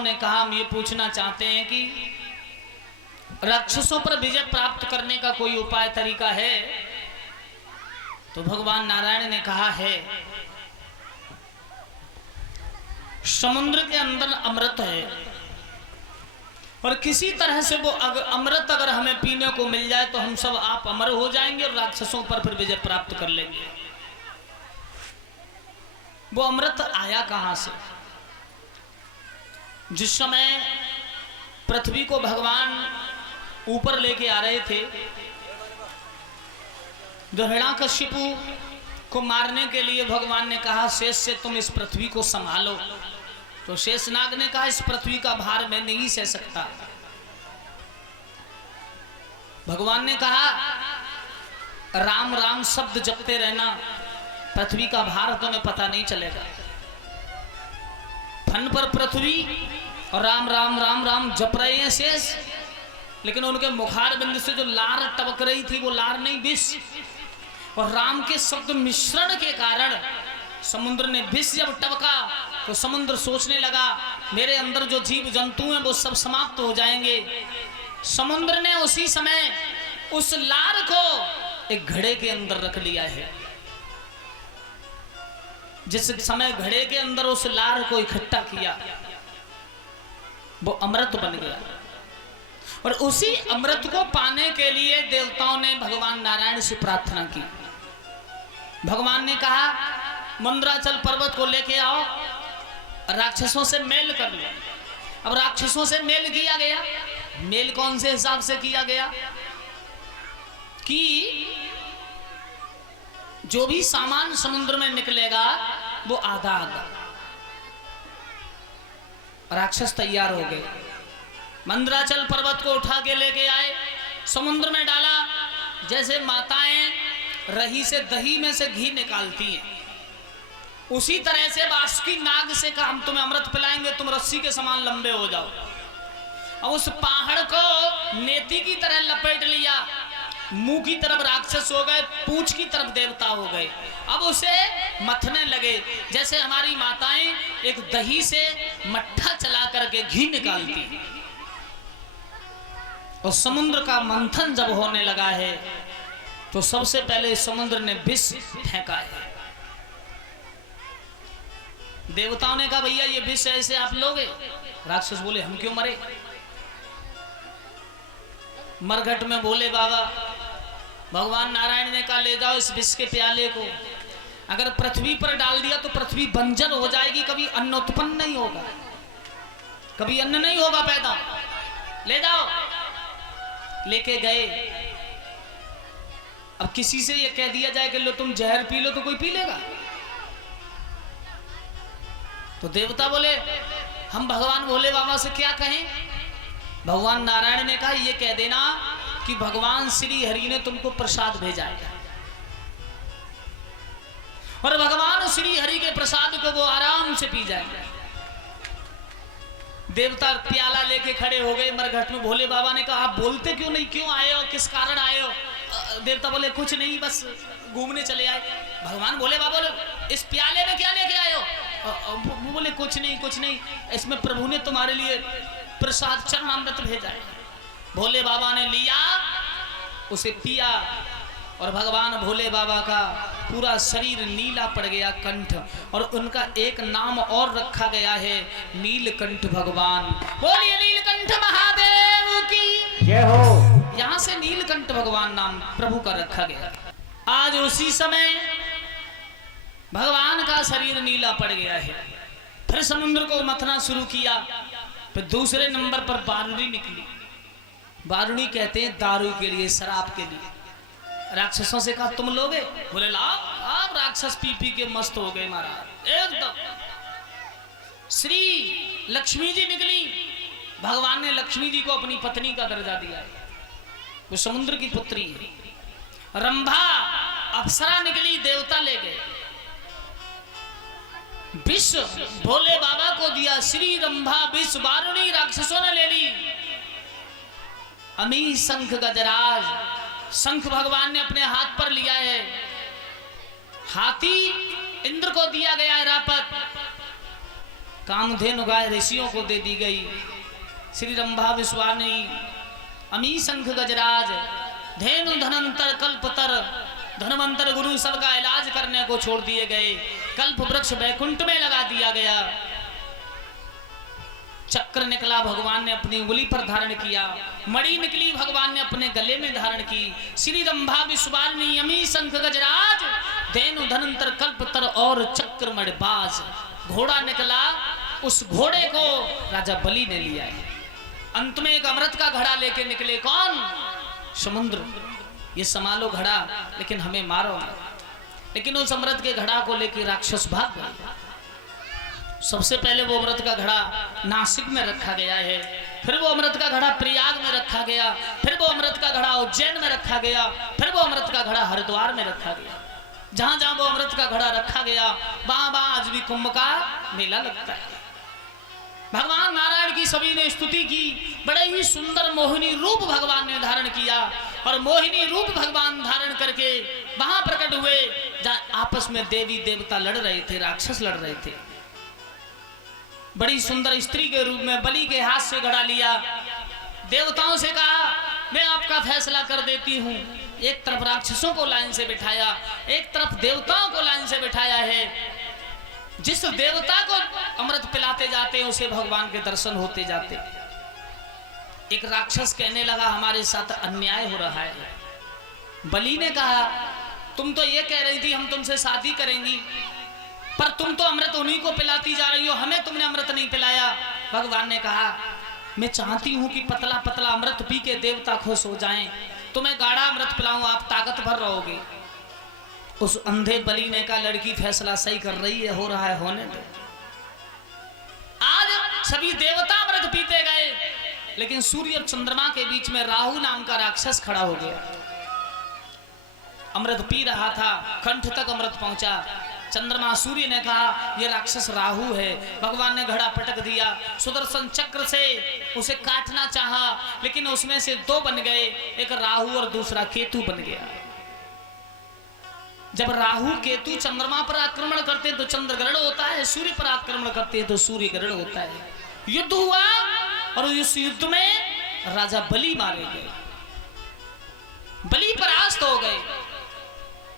ने कहा हम ये पूछना चाहते हैं कि राक्षसों पर विजय प्राप्त करने का कोई उपाय तरीका है? तो भगवान नारायण ने कहा है, समुद्र के अंदर अमृत है और किसी तरह से वो अमृत अगर हमें पीने को मिल जाए तो हम सब आप अमर हो जाएंगे और राक्षसों पर फिर विजय प्राप्त कर लेंगे। वो अमृत आया कहां से? जिस समय पृथ्वी को भगवान ऊपर लेके आ रहे थे, जो हिरण्यकशिपु को मारने के लिए भगवान ने कहा शेष से तुम इस पृथ्वी को संभालो, तो शेषनाग ने कहा इस पृथ्वी का भार मैं नहीं सह सकता। भगवान ने कहा राम राम शब्द जपते रहना, पृथ्वी का भार तुम्हें पता नहीं चलेगा। फन पर पृथ्वी और राम राम राम राम जप रहे हैं शेष, लेकिन उनके मुखार बिंदु से जो लार टपक रही थी वो लार नहीं विष, और राम के शब्द मिश्रण के कारण समुद्र ने विष जब टपका तो समुद्र सोचने लगा मेरे अंदर जो जीव जंतु हैं वो सब समाप्त हो जाएंगे। समुद्र ने उसी समय उस लार को एक घड़े के अंदर रख लिया है। जिस समय घड़े के अंदर उस लार को इकट्ठा किया वो अमृत बन गया, और उसी अमृत को पाने के लिए देवताओं ने भगवान नारायण से प्रार्थना की। भगवान ने कहा मंदराचल पर्वत को लेके आओ, राक्षसों से मेल कर लो। अब राक्षसों से मेल किया गया। मेल कौन से हिसाब से किया गया कि जो भी सामान समुद्र में निकलेगा वो आधा आधा। राक्षस तैयार हो गए, मंदराचल पर्वत को उठा के लेके आए, समुद्र में डाला। जैसे माताएं रही से दही में से घी निकालती हैं, उसी तरह से बासुकी नाग से कहा हम तुम्हें अमृत पिलाएंगे, तुम रस्सी के समान लंबे हो जाओ। अब उस पहाड़ को नेति की तरह लपेट लिया, मुंह की तरफ राक्षस हो गए, पूंछ की तरफ देवता हो गए। अब उसे मथने लगे, जैसे हमारी माताएं एक दही से मट्ठा चला करके घी निकालती। और समुद्र का मंथन जब होने लगा है तो सबसे पहले समुद्र ने विष फेंका है। देवताओं ने कहा भैया ये विष ऐसे आप लोगे? राक्षस बोले हम क्यों मरे? मरघट में बोले बाबा, भगवान नारायण ने कहा ले जाओ इस विष के प्याले को, अगर पृथ्वी पर डाल दिया तो पृथ्वी बंजर हो जाएगी, कभी अन्न उत्पन्न नहीं होगा, कभी अन्न नहीं होगा पैदा, ले जाओ। लेके गए। अब किसी से ये कह दिया जाए कि लो तुम जहर पी लो तो कोई पी लेगा? तो देवता बोले हम भगवान भोले बाबा से क्या कहें? भगवान नारायण ने कहा ये कह देना कि भगवान श्री हरि ने तुमको प्रसाद भेजा है, और भगवान श्री हरि के प्रसाद को वो आराम से पी जाएंगे। देवता प्याला लेके खड़े हो गए मरघट में। भोले बाबा ने कहा आप बोलते क्यों नहीं, क्यों आए हो, किस कारण आए हो? देवता बोले कुछ नहीं, बस घूमने चले आए। भगवान भोले बाबा बोले इस प्याले में क्या लेके आए हो? वो बोले कुछ नहीं कुछ नहीं, इसमें प्रभु ने तुम्हारे लिए प्रसाद चरणामृत भेजा है। भोले बाबा ने लिया, उसे पिया, और भगवान भोले बाबा का पूरा शरीर नीला पड़ गया, कंठ, और उनका एक नाम और रखा गया है नीलकंठ भगवान। बोलिए नीलकंठ महादेव की जय हो। यहां से नीलकंठ भगवान नाम प्रभु का रखा गया। आज उसी समय भगवान का शरीर नीला पड़ गया है। फिर समुद्र को मथना शुरू किया। फिर दूसरे नंबर पर बारुणी निकली। बारुणी कहते हैं दारू के लिए, शराब के लिए। राक्षसों से कहा तुम लोगे? बोले लाओ। आप राक्षस पी पी के मस्त हो गए महाराज एकदम। श्री लक्ष्मी जी निकली। भगवान ने लक्ष्मी जी को अपनी पत्नी का दर्जा दिया है, वो समुद्र की पुत्री है। रंभा अप्सरा निकली, देवता ले गए। विष भोले बाबा को दिया, श्री रंभा विष बारुणी राक्षसों ने ले ली। अमी शंख गजराज, शंख भगवान ने अपने हाथ पर लिया है। हाथी इंद्र को दिया गया है रापत। कामधेनु गाय ऋषियों को दे दी गई। श्री रंभा विश्वानी अमी शंख गजराज धेनु धनंतर कल्पतर धनवंतर गुरु सबका इलाज करने को छोड़ दिए गए। कल्प वृक्ष बैकुंठ में लगा दिया गया। चक्र निकला भगवान ने अपनी उंगली पर धारण किया। मणि निकली भगवान ने अपने गले में धारण की। श्री रंभा विश्वानी अमी शंख गजराज धेनु धनंतर कल्पतर और चक्र मणिबाज। घोड़ा निकला, उस घोड़े को राजा बलि ने लिया है। अंत में एक अमृत का घड़ा लेके निकले। कौन? समुद्र। ये संभालो घड़ा, लेकिन हमें मारो। लेकिन उस अमृत के घड़ा को लेकर राक्षस भाग गए। सबसे पहले वो अमृत का घड़ा नासिक में रखा गया है, फिर वो अमृत का घड़ा प्रयाग में रखा गया, फिर वो अमृत का घड़ा उज्जैन में रखा गया, फिर वो अमृत का घड़ा हरिद्वार में रखा गया। जहां जहां वो अमृत का घड़ा रखा गया वहां वहां आज भी कुंभ का मेला लगता है। भगवान नारायण की सभी ने स्तुति की। बड़े ही सुंदर मोहिनी रूप भगवान ने धारण किया और मोहिनी रूप भगवान धारण करके वहां प्रकट हुए जहां आपस में देवी देवता लड़ रहे थे, राक्षस लड़ रहे थे। बड़ी सुंदर स्त्री के रूप में बलि के हाथ से घड़ा लिया। देवताओं से कहा मैं आपका फैसला कर देती हूँ। एक तरफ राक्षसों को लाइन से बिठाया, एक तरफ देवताओं को लाइन से बिठाया है। जिस देवता को अमृत पिलाते जाते हैं उसे भगवान के दर्शन होते जाते। एक राक्षस कहने लगा हमारे साथ अन्याय हो रहा है। बलि ने कहा तुम तो ये कह रही थी हम तुमसे शादी करेंगी, पर तुम तो अमृत उन्हीं को पिलाती जा रही हो, हमें तुमने अमृत नहीं पिलाया। भगवान ने कहा मैं चाहती हूं कि पतला पतला अमृत पी के देवता खुश हो जाएं, तुम्हें गाढ़ा अमृत पिलाऊं, आप ताकत भर रहोगे। उस अंधे बलि ने कहा लड़की फैसला सही कर रही है, हो रहा है होने दो। आज सभी देवता अमृत पीते गए, लेकिन सूर्य और चंद्रमा के बीच में राहु नाम का राक्षस खड़ा हो गया। अमृत पी रहा था, कंठ तक अमृत पहुंचा। चंद्रमा सूर्य ने कहा यह राक्षस राहु है। भगवान ने घड़ा पटक दिया। सुदर्शन चक्र से उसे काटना चाहा, लेकिन उसमें से दो बन गए, एक राहु और दूसरा केतु बन गया। जब राहु केतु चंद्रमा पर आक्रमण करते हैं तो चंद्र ग्रहण होता है, सूर्य पर आक्रमण करते हैं तो सूर्य ग्रहण होता है। युद्ध हुआ और इस युद्ध में राजा बलि मारे गए, बलि परास्त हो गए।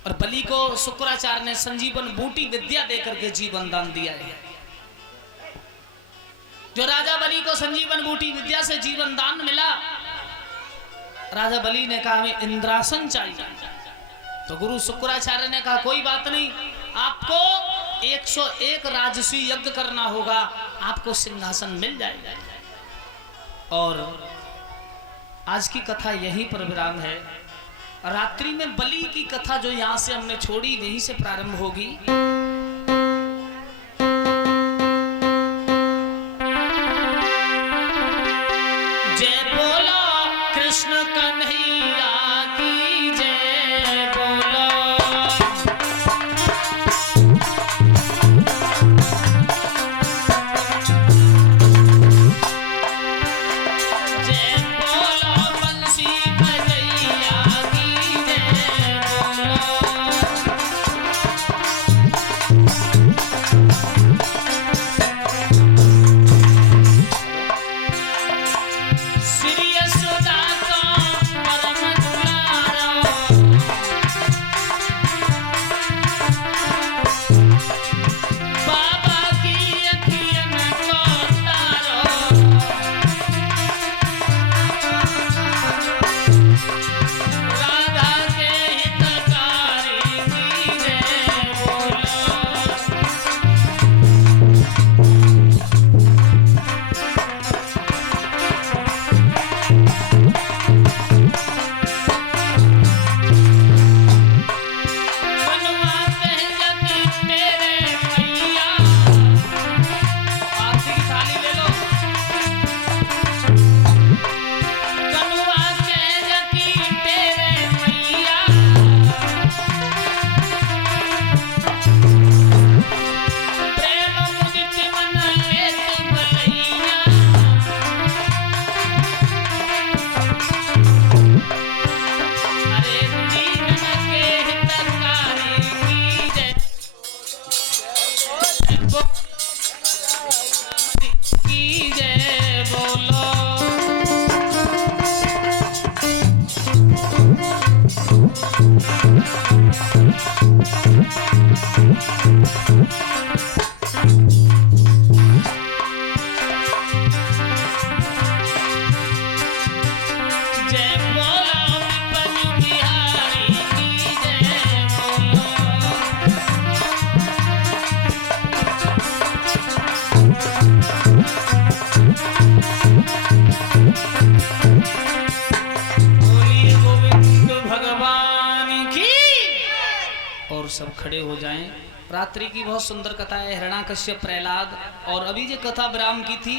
और बलि को शुक्राचार्य ने संजीवन बूटी विद्या देकर के जीवन दान दिया है। जो राजा बलि को संजीवन बूटी विद्या से जीवन दान मिला, राजा बलि ने कहा हमें इंद्रासन चाहिए। तो गुरु शुक्राचार्य ने कहा कोई बात नहीं, आपको 101 राजसी यज्ञ करना होगा, आपको सिंहासन मिल जाएगा। और आज की कथा यहीं पर विराम है। रात्रि में बलि की कथा जो यहां से हमने छोड़ी यहीं से प्रारंभ होगी। जय बोलो कृष्ण कन्हैया की जय बोलो। जय बोलो बंसी बजैया की जय बोलो। सब खड़े हो जाएं। रात्रि की बहुत सुंदर कथा है, हिरण्याकश्यप प्रहलाद। और अभी जो कथा विराम की थी